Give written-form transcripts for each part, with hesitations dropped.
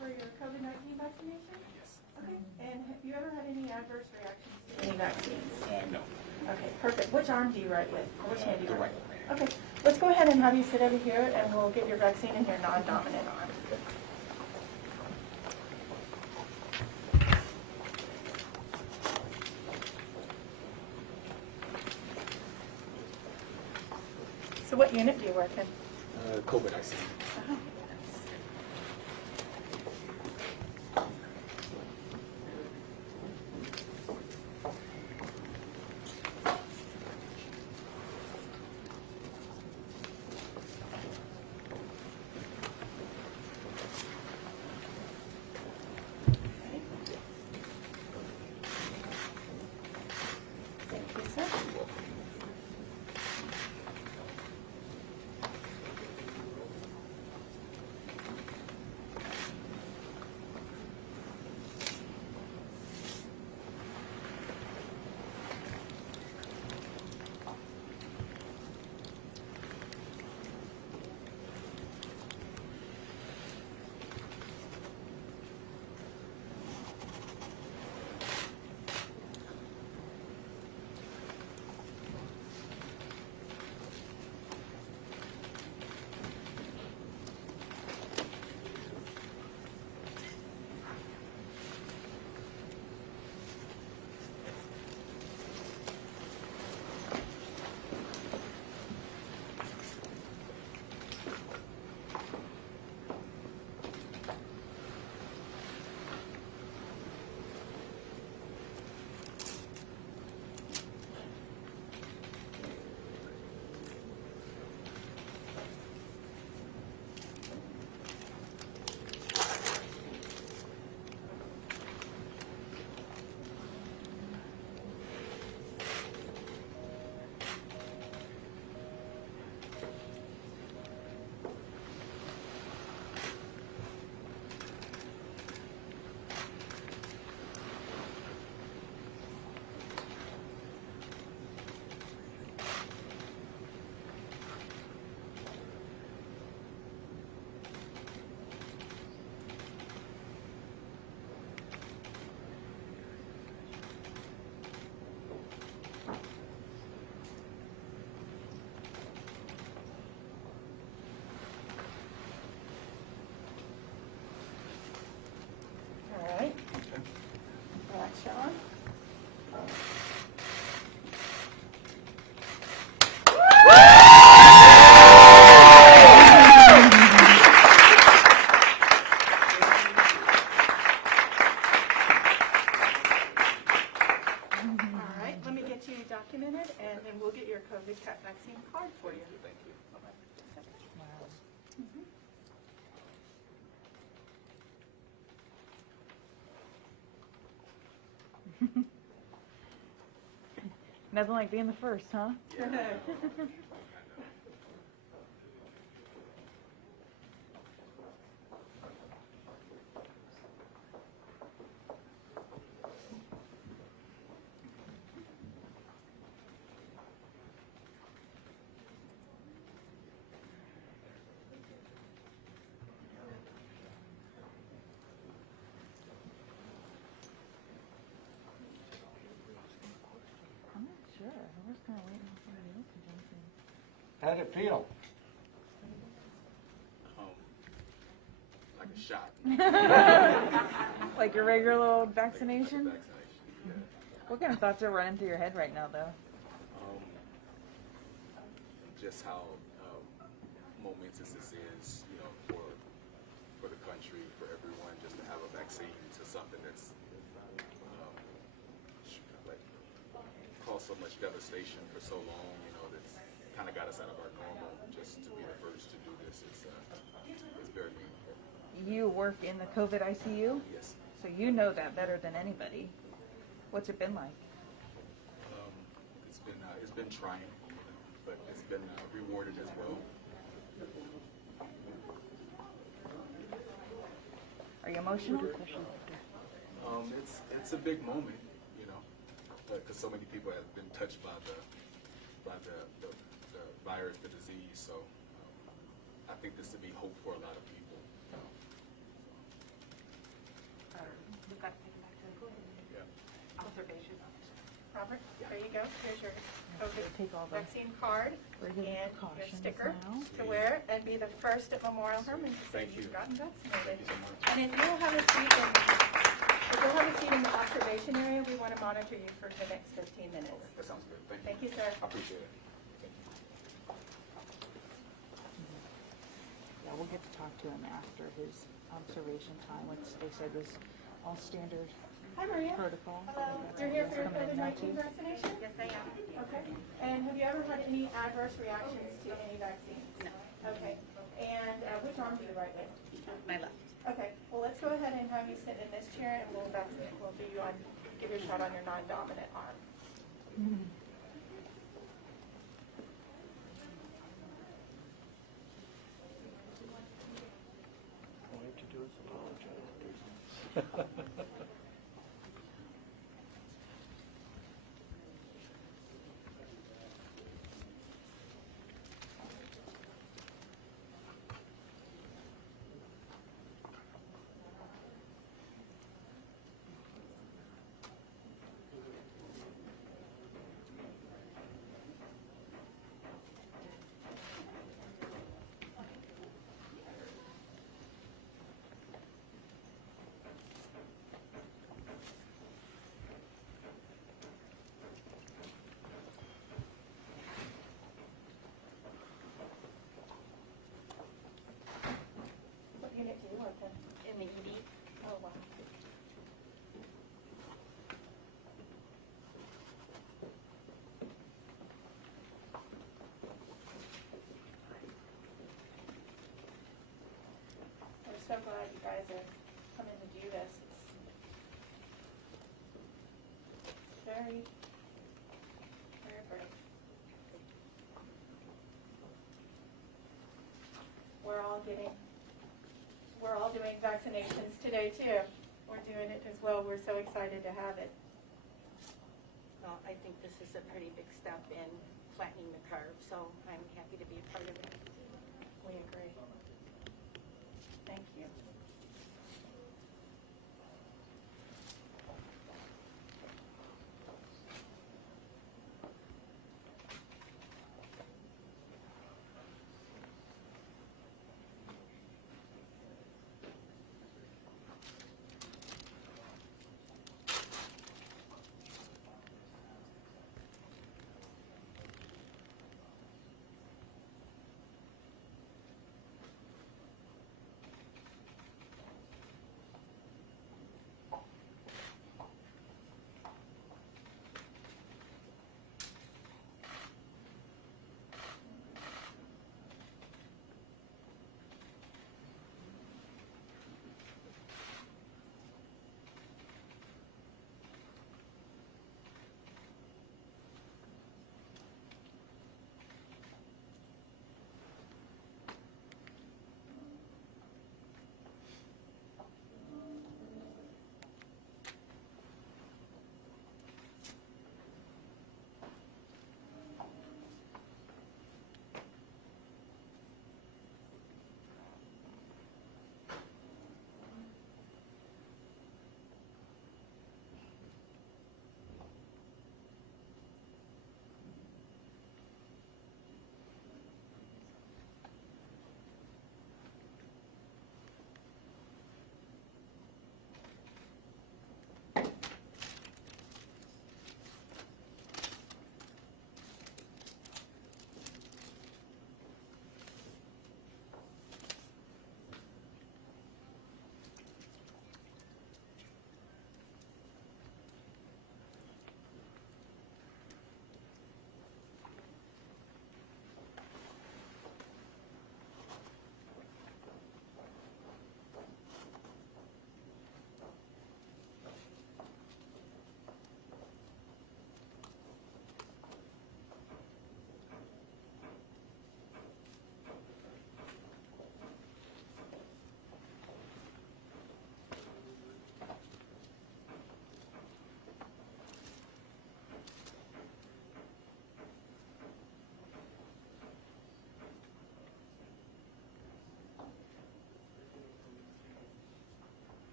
for your COVID-19 vaccination? Yes. Okay. And have you ever had any adverse reactions to any vaccines? No. Okay, perfect. Which arm do you write with? Or which hand do you The write right. with? Okay. Let's go ahead and have you sit over here, and we'll get your vaccine in your non-dominant arm. So what unit do you work in? COVID ICU. Oh, thank you, sir. All right. Relax, Sean. All right, let me get you documented, and then we'll get your COVID vaccine card for you. Thank you. Nothing like being the first, huh? I'm not sure. I was kind of waiting for somebody else to jump in. How'd it feel? Like a shot. Like your regular little vaccination? Like a vaccination. Yeah. What kind of thoughts are running through your head right now, though? Just how momentous this is, you know, for the country, for everyone, just to have a vaccine to something that's like caused so much devastation for so long. You know, that's kind of got us out of our normal. Just to be the first to do this, it's very meaningful. You work in the COVID ICU, Yes. so you know that better than anybody. What's it been like? It's been trying, but it's been rewarded as well. Are you emotional? It's a big moment, you know, because so many people have been touched by the virus, the disease. So I think this would be hope for a lot of people. Robert, there you go. Here's your COVID Take all the vaccine card regular and your precautions sticker now. to wear and be the first at Memorial Hermann to say Thank you. you've gotten vaccinated. Thank you so much. And if you'll have a seat in the observation area, we want to monitor you for the next 15 minutes. That sounds good. Thank you, sir. I appreciate it. Thank you. Yeah, we'll get to talk to him after his observation time, which they said was all standard Hi, Maria. protocol. Hello. That's You're here for your coming in now, too. COVID-19 vaccination? Yes, I am. Okay. And have you ever had any adverse reactions to any vaccines? No. Okay. And which arm do you write with? My left. Okay. Well, let's go ahead and have you sit in this chair, and we'll vaccinate. We'll do you on, give you a shot on your non-dominant arm. All we have to do is apologize. What unit do you work in? In the ED. Oh, wow. We're so glad you guys are coming to do this. It's very, very brave. We're all doing vaccinations today too. We're doing it as well. We're so excited to have it. Well, I think this is a pretty big step in flattening the curve, so I'm happy to be a part of it. We agree. Thank you.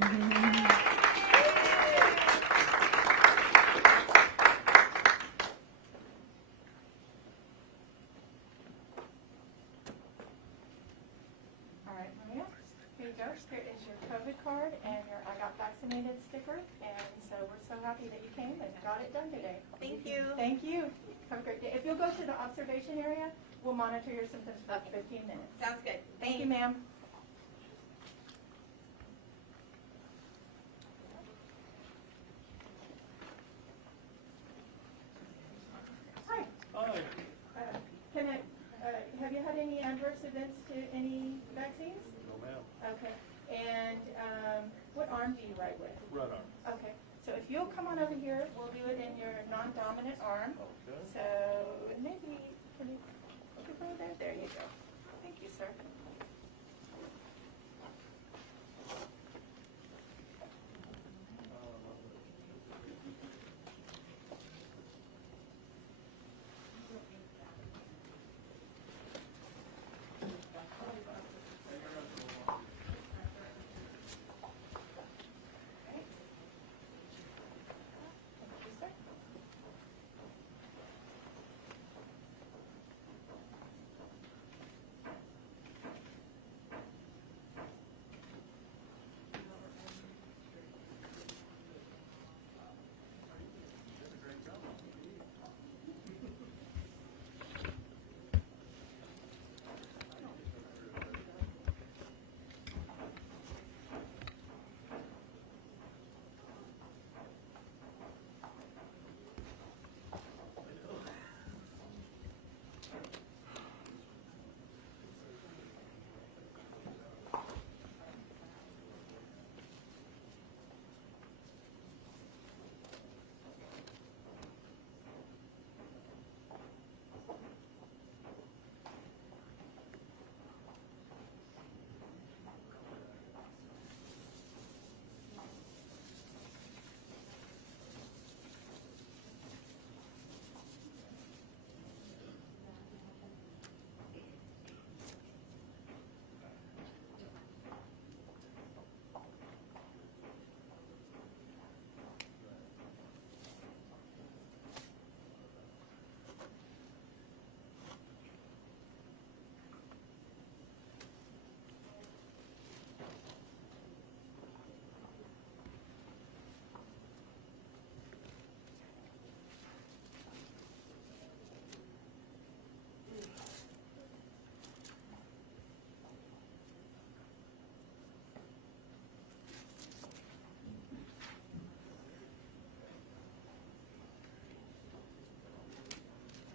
All right, Maria, here you go. Here is your COVID card and your I got vaccinated sticker. And so we're so happy that you came and got it done today. Thank you. Thank you. Have a great day. If you'll go to the observation area, we'll monitor your symptoms for 15 minutes. Sounds good. Thank you, ma'am. Hi. Hi. Have you had any adverse events to any vaccines? No, ma'am. Okay. And what arm do you ride with? Right arm. Okay. So if you'll come on over here, we'll do it in your non-dominant arm. Okay. So maybe, can you look over there? There you go. Thank you, sir. Thank you, sir.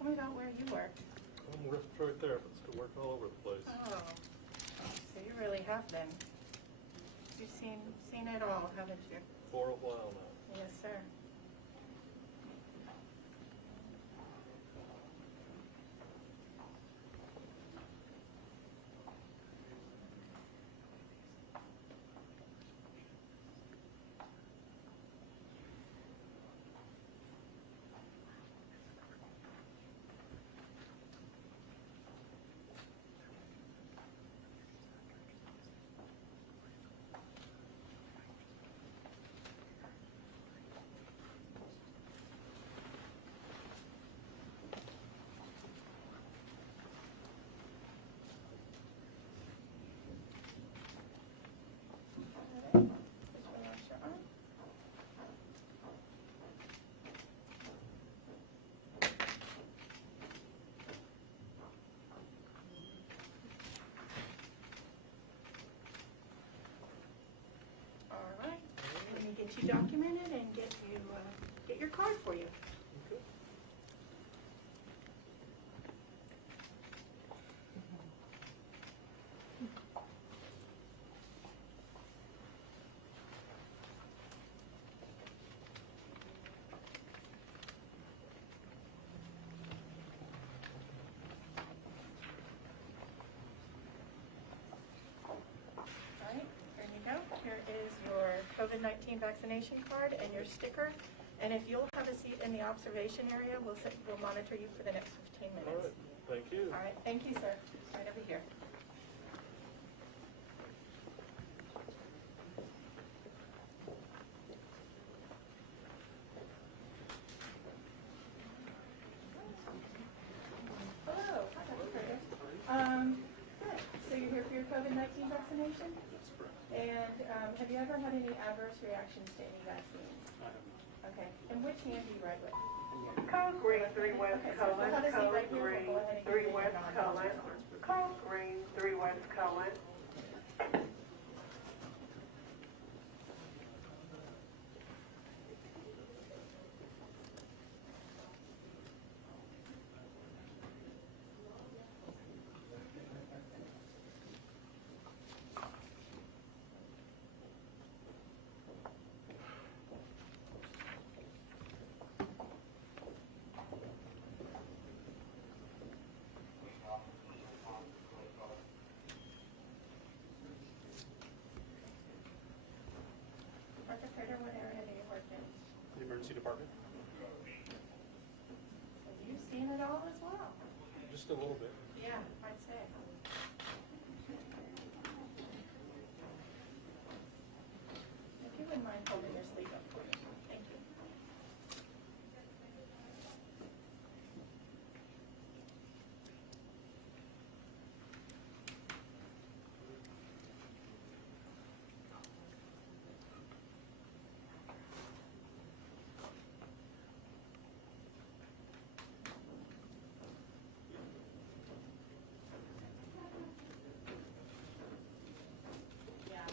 Tell me about where you work. I'm a respiratory therapist. I work all over the place. Oh, so you really have been. You've seen it all, haven't you? For a while now. Yes, sir. Get you documented and get your card for you. Okay. All right, there you go. Here is your COVID-19 vaccination card and your sticker. And if you'll have a seat in the observation area, we'll monitor you for the next 15 All minutes. right. Thank you. All right, thank you, sir. Right over here. vaccination? That's correct. And have you ever had any adverse reactions to any vaccines? I have not. Okay. And which hand do you write with? Code green, 3 West Okay, so Cullen, we'll have a seat code right here. We'll green, go ahead and 3 give you West your Cullen, non-knowledge. code green, 3 West Cullen. Dr. Prater, what area do you work in? The emergency department? Have you seen it all as well? Just a little bit. Yeah, I'd say. If you wouldn't mind holding your sleeve up for me. Thank you. Yeah.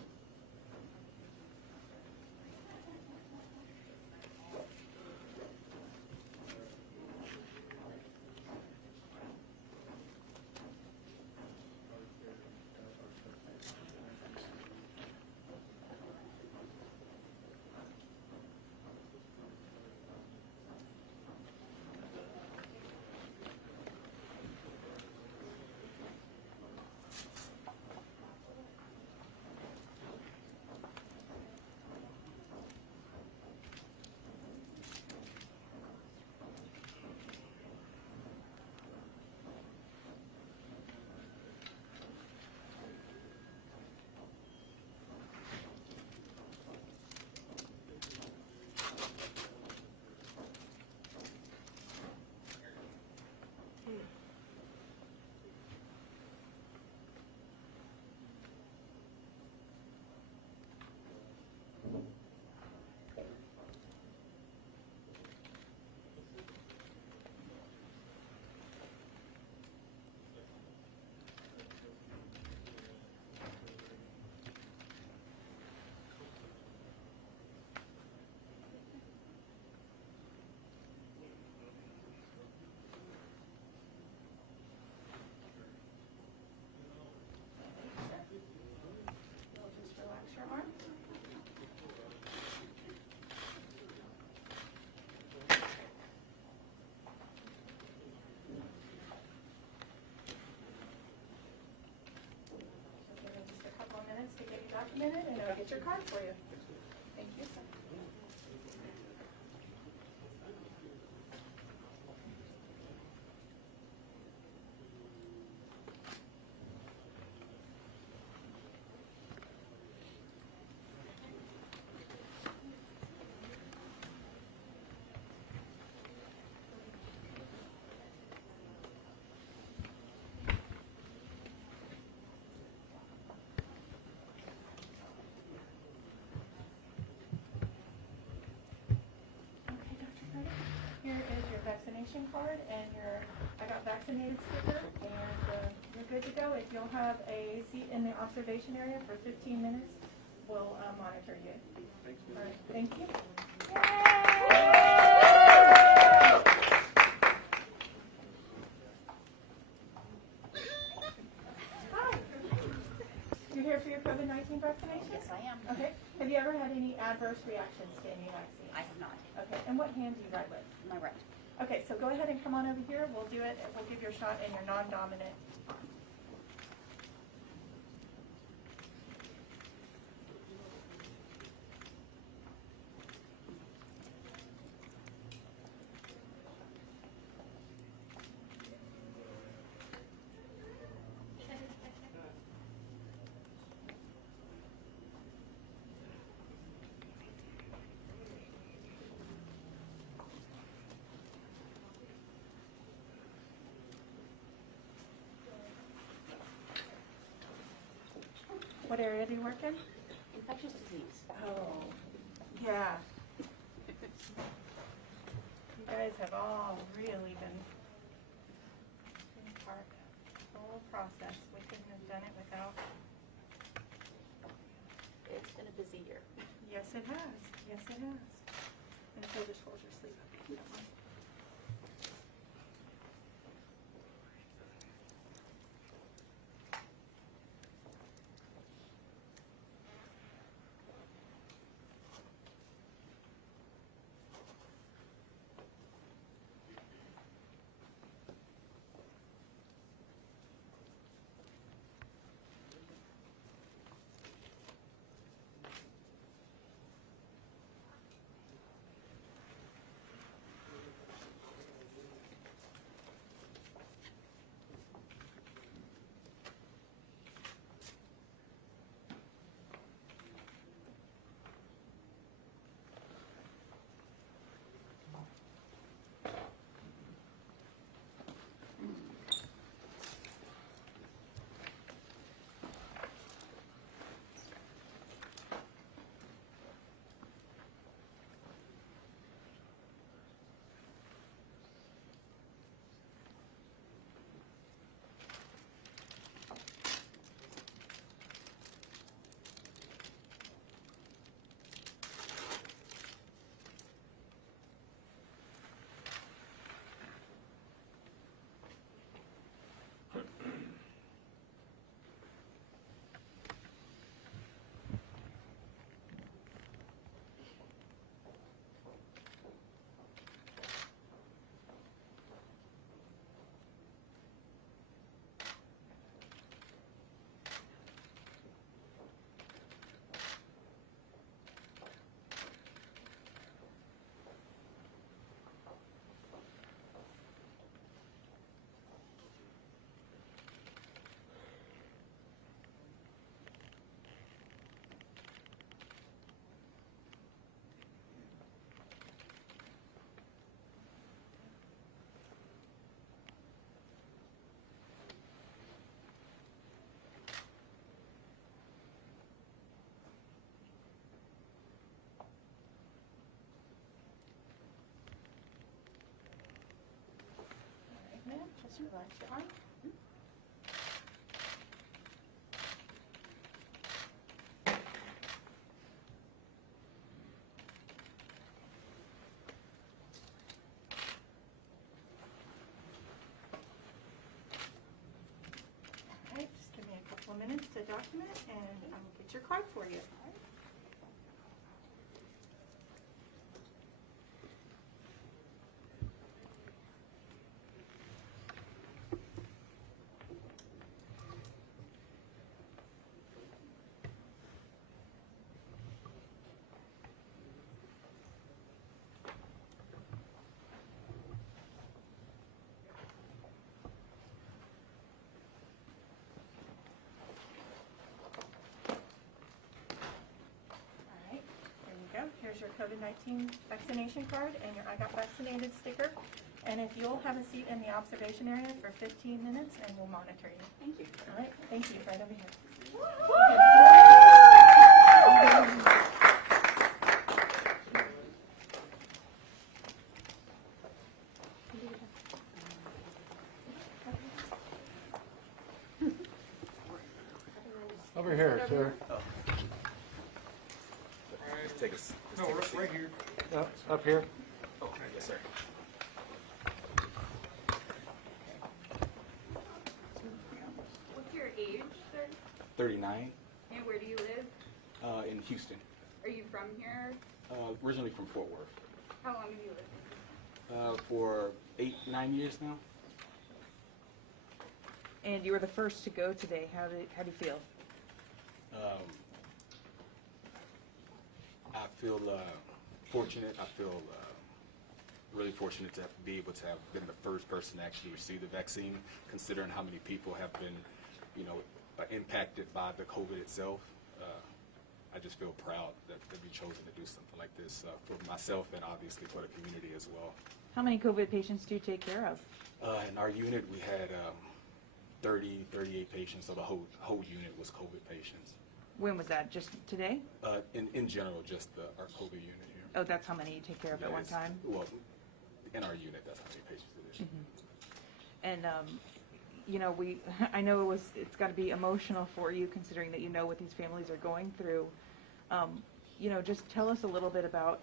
Just relax your arm. So give me just a couple of minutes to get you documented, and I'll get your card for you. Thank you. Okay, Dr. Carter, here is your vaccination card and your I got vaccinated sticker, and you're good to go. If you'll have a seat in the observation area for 15 minutes, we'll monitor you. Thanks, All right, thank you. Hi. You're here for your COVID-19 vaccination? Yes, I am. Okay. Have you ever had any adverse reactions to any vaccine? I have not. Okay, and what hand do you write with? My right. Okay, so go ahead and come on over here. We'll do it. We'll give your shot in your non-dominant arm. What area do you work in? Infectious disease. Oh, yeah. You guys have all really been part of the whole process. We couldn't have done it without. It's been a busy year. Yes, it has. Yes, it has. And so just hold your sleeve up if you don't mind. Just relax your arm. All right, just give me a couple of minutes to document and I will get your card for you. Here's your COVID-19 vaccination card and your I got vaccinated sticker. And if you'll have a seat in the observation area for 15 minutes and we'll monitor you. Thank you. All right, thank you. Right over here. Over here, sir. Take us. No, right here. Up here. Okay, yes, sir. What's your age, sir? 39, And where do you live? in Houston. Are you from here? Originally from Fort Worth. How long have you lived here? For 8-9 years now. And you were the first to go today. How do you feel? I feel fortunate. I feel really fortunate to be able to have been the first person to actually receive the vaccine, considering how many people have been, impacted by the COVID itself. I just feel proud that we chosen to do something like this for myself and obviously for the community as well. How many COVID patients do you take care of? In our unit, we had 38 patients, so the whole unit was COVID patients. When was that? Just today? In general, just our COVID unit here. Oh, that's how many you take care of at one It's- time? Well, in our unit, that's how many patients it is. And, you know, I know it's got to be emotional for you considering that you know what these families are going through. You know, just tell us a little bit about,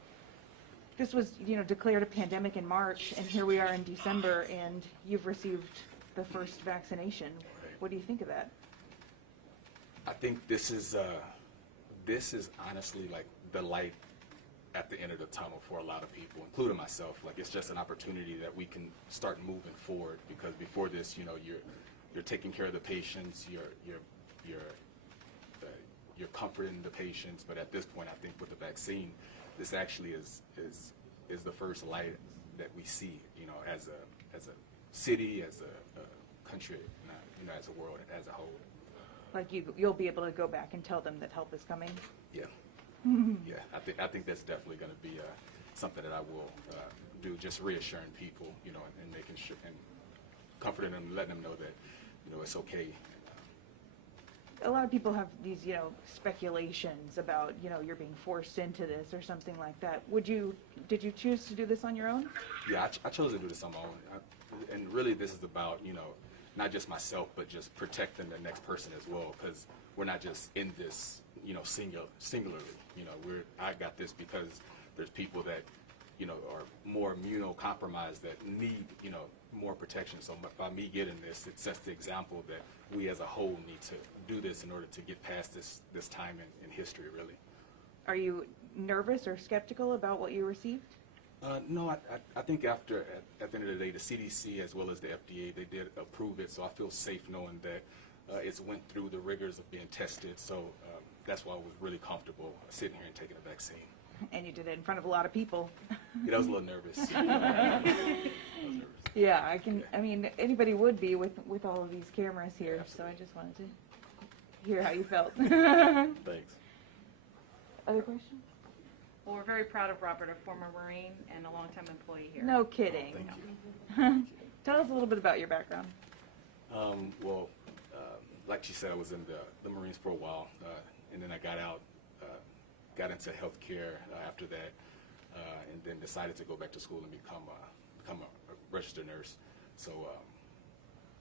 this was, you know, declared a pandemic in March, and here we are in December, and you've received the first vaccination. What do you think of that? I think this is honestly like the light at the end of the tunnel for a lot of people, including myself. Like, it's just an opportunity that we can start moving forward, because before this, you know, you're taking care of the patients, you're comforting the patients, but at this point, I think with the vaccine, this actually is the first light that we see, you know, as a city, as a country, you know, as a world, as a whole. Like you'll be able to go back and tell them that help is coming? Yeah. Yeah, I think that's definitely going to be something that I will do, just reassuring people, you know, and making sure and comforting them, letting them know that, you know, it's okay. A lot of people have these, you know, speculations about, you know, you're being forced into this or something like that. Did you choose to do this on your own? Yeah, I chose to do this on my own. And really this is about, you know, not just myself, but just protecting the next person as well, because we're not just in this, you know, singularly. You know, I got this because there's people that, you know, are more immunocompromised that need, you know, more protection. So by me getting this, it sets the example that we as a whole need to do this in order to get past this time in history, really. Are you nervous or skeptical about what you received? No, I think at the end of the day, the CDC as well as the FDA, they did approve it, so I feel safe knowing that it's went through the rigors of being tested. So that's why I was really comfortable sitting here and taking a vaccine. And you did it in front of a lot of people. Yeah, I was a little nervous. I was nervous. Yeah, I mean, anybody would be with all of these cameras here, so I just wanted to hear how you felt. Thanks. Other questions? Well, we're very proud of Robert, a former Marine and a longtime employee here. No kidding. Thank you. Tell us a little bit about your background. Well, like she said, I was in the Marines for a while, and then I got out, got into healthcare after that, and then decided to go back to school and become a registered nurse. So,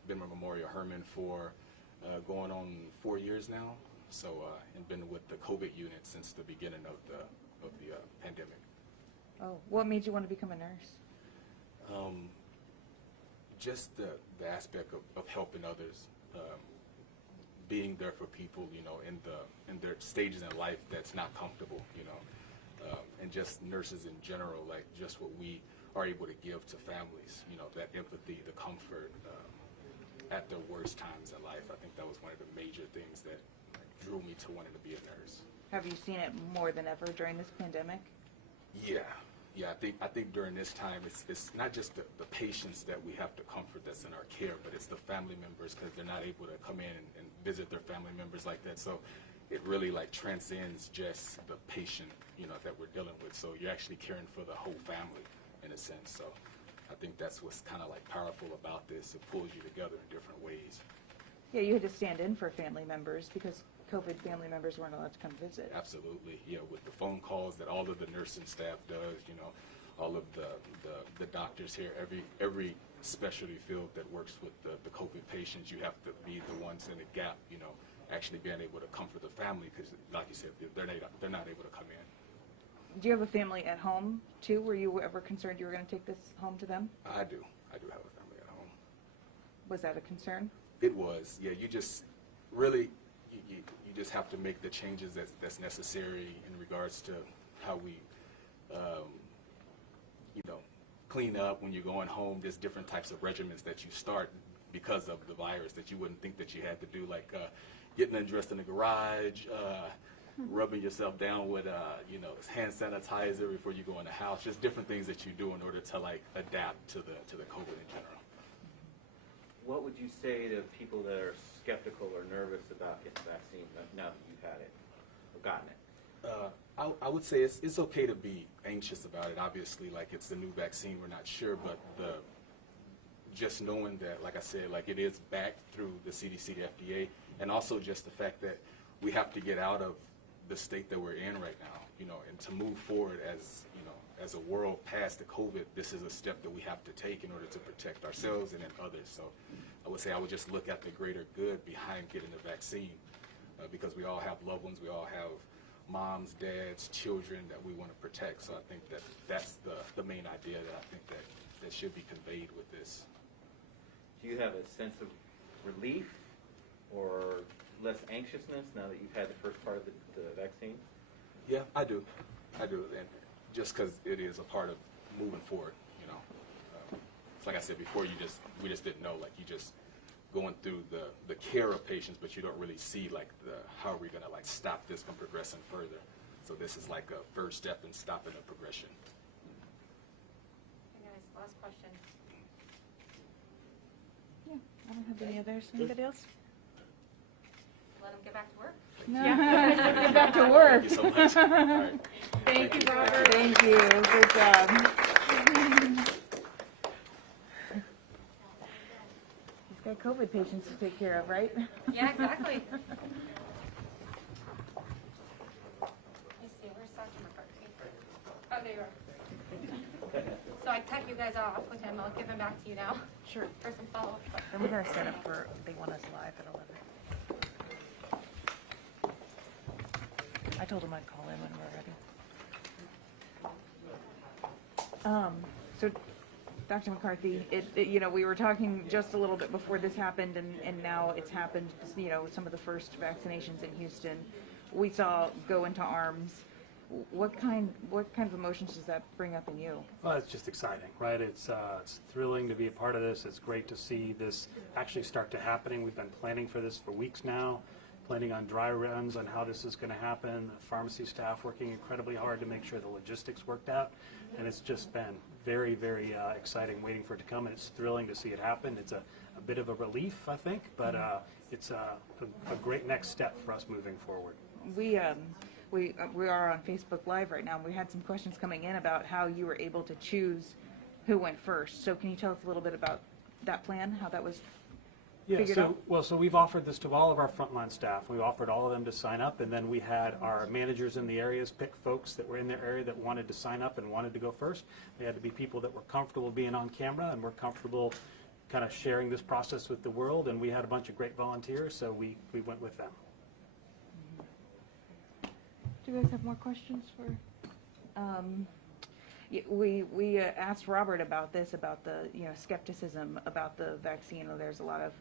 been with Memorial Hermann for going on 4 years now. So, and been with the COVID unit since the beginning of the pandemic. Oh, what made you want to become a nurse? Just the aspect of helping others, being there for people, you know, in their stages in life that's not comfortable, you know, and just nurses in general, like just what we are able to give to families, you know, that empathy, the comfort at their worst times in life. I think that was one of the major things that drew me to wanting to be a nurse. Have you seen it more than ever during this pandemic? Yeah. I think during this time, it's not just the patients that we have to comfort that's in our care, but it's the family members, because they're not able to come in and visit their family members like that. So it really like transcends just the patient, you know, that we're dealing with. So you're actually caring for the whole family in a sense. So I think that's what's kind of like powerful about this. It pulls you together in different ways. Yeah, you had to stand in for family members because COVID family members weren't allowed to come visit. Absolutely, yeah, with the phone calls that all of the nursing staff does, you know, all of the doctors here, every specialty field that works with the COVID patients, you have to be the ones in the gap, you know, actually being able to comfort the family, because like you said, they're not able to come in. Do you have a family at home too? Were you ever concerned you were going to take this home to them? I do have a family at home. Was that a concern? It was, yeah, you just really, you just have to make the changes that's necessary in regards to how we, you know, clean up when you're going home. There's different types of regimens that you start because of the virus that you wouldn't think that you had to do, like getting undressed in the garage, rubbing yourself down with, you know, hand sanitizer before you go in the house. Just different things that you do in order to like adapt to the COVID in general. What would you say to people that are skeptical or nervous about getting the vaccine now that you've had it or gotten it? I would say it's okay to be anxious about it. Obviously, like it's a new vaccine, we're not sure, but just knowing that, like I said, like it is backed through the CDC, the FDA, and also just the fact that we have to get out of the state that we're in right now, you know, and to move forward as, you know, as a world past the COVID, this is a step that we have to take in order to protect ourselves and then others. So I would say I would just look at the greater good behind getting the vaccine, because we all have loved ones, we all have moms, dads, children that we want to protect. So I think that that's the main idea that I think that should be conveyed with this. Do you have a sense of relief or less anxiousness now that you've had the first part of the vaccine? Yeah, I do. And just because it is a part of moving forward, you know. It's like I said before, we just didn't know, like you just going through the care of patients, but you don't really see like how are we going to like stop this from progressing further. So this is like a first step in stopping the progression. Hey guys, last question. Yeah, I don't have any others. Anybody else? Let them get back to work. No. Get back to work. Thank you so much. All right. Thank you, Robert. Thank you. Good job. He's got COVID patients to take care of, right? Yeah, exactly. Let me see, where's Dr. McCarthy? Oh, there you are. So I cut you guys off with him. I'll give him back to you now Sure. for some follow-up. And we're going to set up for, they want us live at 11. I told him I'd call in when we're ready. So, Dr. McCarthy, you know, we were talking just a little bit before this happened, and now it's happened. You know, some of the first vaccinations in Houston, we saw go into arms. What kind of emotions does that bring up in you? Well, it's just exciting, right? It's thrilling to be a part of this. It's great to see this actually start to happening. We've been planning for this for weeks now, planning on dry runs on how this is going to happen. The pharmacy staff working incredibly hard to make sure the logistics worked out, and it's just been very, very exciting waiting for it to come, and it's thrilling to see it happen. It's a bit of a relief, I think, but it's a great next step for us moving forward. We are on Facebook Live right now, and we had some questions coming in about how you were able to choose who went first. So can you tell us a little bit about that plan, how that was figured out? So we've offered this to all of our frontline staff. We offered all of them to sign up, and then we had our managers in the areas pick folks that were in their area that wanted to sign up and wanted to go first. They had to be people that were comfortable being on camera and were comfortable kind of sharing this process with the world, and we had a bunch of great volunteers, so we went with them. Do you guys have more questions for? We asked Robert about this, about the skepticism about the vaccine. There's a lot of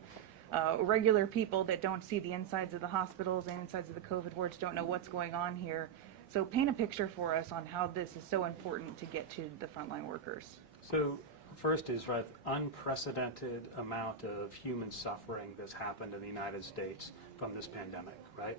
regular people that don't see the insides of the hospitals and insides of the COVID wards, don't know what's going on here. So paint a picture for us on how this is so important to get to the frontline workers. So first is unprecedented amount of human suffering that's happened in the United States from this pandemic, right?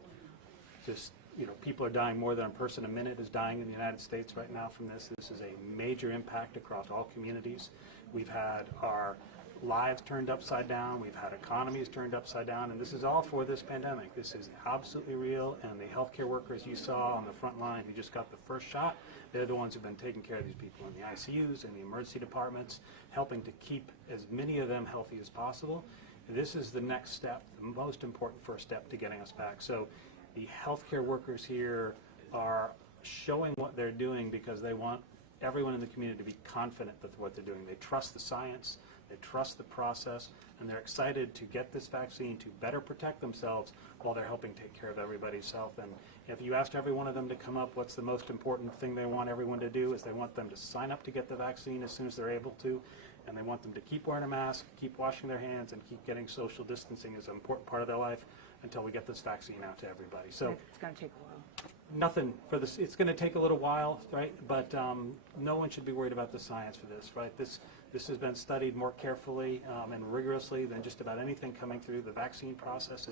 Just people are dying. More than a person a minute is dying in the United States right now from this. This is a major impact across all communities. We've had our lives turned upside down. We've had economies turned upside down, and this is all for this pandemic. This is absolutely real, and the healthcare workers you saw on the front line who just got the first shot, they're the ones who've been taking care of these people in the ICUs and the emergency departments, helping to keep as many of them healthy as possible. This is the next step, the most important first step to getting us back. So the healthcare workers here are showing what they're doing because they want everyone in the community to be confident with what they're doing. They trust the science, they trust the process, and they're excited to get this vaccine to better protect themselves while they're helping take care of everybody's health. And if you asked every one of them to come up, what's the most important thing they want everyone to do is they want them to sign up to get the vaccine as soon as they're able to, and they want them to keep wearing a mask, keep washing their hands, and keep getting social distancing as an important part of their life until we get this vaccine out to everybody. So it's going to take a while. Nothing for this. It's going to take a little while, right? But no one should be worried about the science for this, right? This has been studied more carefully and rigorously than just about anything coming through the vaccine process.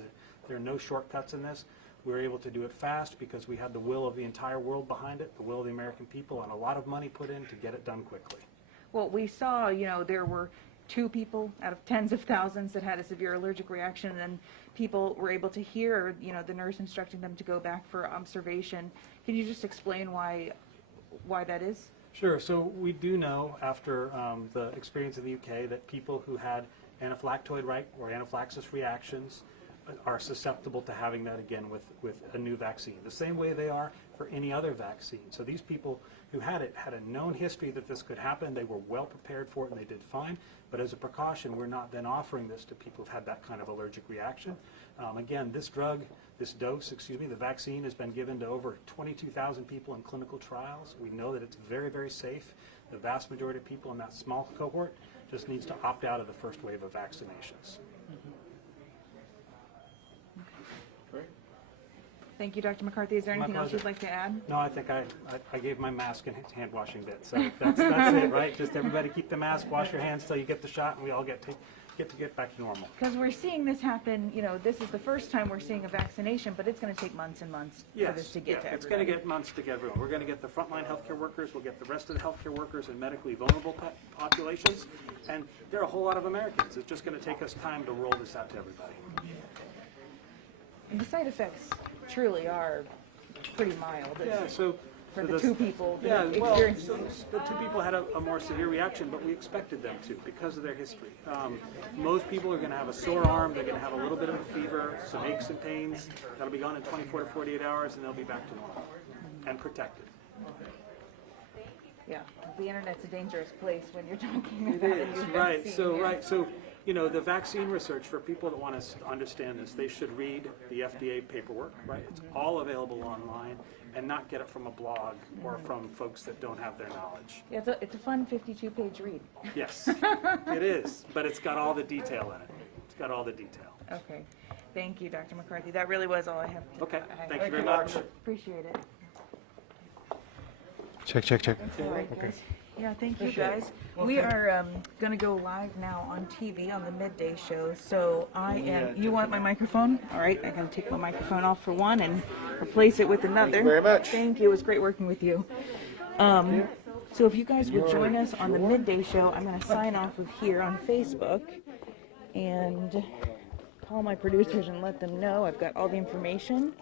There are no shortcuts in this. We were able to do it fast because we had the will of the entire world behind it, the will of the American people, and a lot of money put in to get it done quickly. Well, we saw, there were 2 people out of tens of thousands that had a severe allergic reaction, and then people were able to hear, the nurse instructing them to go back for observation. Can you just explain why that is? Sure. So we do know after the experience in the UK that people who had anaphylactoid or anaphylaxis reactions are susceptible to having that again with a new vaccine, the same way they are for any other vaccine. So these people who had it had a known history that this could happen. They were well prepared for it and they did fine. But as a precaution, we're not then offering this to people who've had that kind of allergic reaction. Again, this dose, the vaccine has been given to over 22,000 people in clinical trials. We know that it's very, very safe. The vast majority of people in that small cohort just needs to opt out of the first wave of vaccinations. Thank you, Dr. McCarthy. Is there anything else you'd like to add? No, I think I gave my mask and hand washing bit. So that's it, right? Just everybody keep the mask, wash your hands till you get the shot, and we all get back to normal. Because we're seeing this happen, this is the first time we're seeing a vaccination, but it's going to take months and months for this to get to everybody. It's going to get months to get everyone. We're going to get the frontline healthcare workers, we'll get the rest of the healthcare workers and medically vulnerable populations, and there are a whole lot of Americans. It's just going to take us time to roll this out to everybody. And the side effects truly are pretty mild. Yeah, for the two people Yeah, well, experienced. the two people had a more severe reaction, but we expected them to because of their history. Most people are going to have a sore arm, they're going to have a little bit of a fever, some aches and pains. That'll be gone in 24 to 48 hours, and they'll be back to normal and protected. Yeah, the internet's a dangerous place when you're talking It about is, a new right. vaccine, So, the vaccine research, for people that want to understand this, they should read the FDA paperwork, right? It's all available online, and not get it from a blog or from folks that don't have their knowledge. Yeah, it's a fun 52-page read. Yes, it is, but it's got all the detail in it. It's got all the detail. Okay. Thank you, Dr. McCarthy. That really was all I have. Okay, I thank you very much. Appreciate it. Check. All right, guys. Yeah, thank you, guys. We are going to go live now on TV on the midday show. So you want my microphone? All right, I'm going to take my microphone off for one and replace it with another. Thank you very much. Thank you. It was great working with you. So if you guys would join us on the midday show, I'm going to sign off of here on Facebook and call my producers and let them know I've got all the information.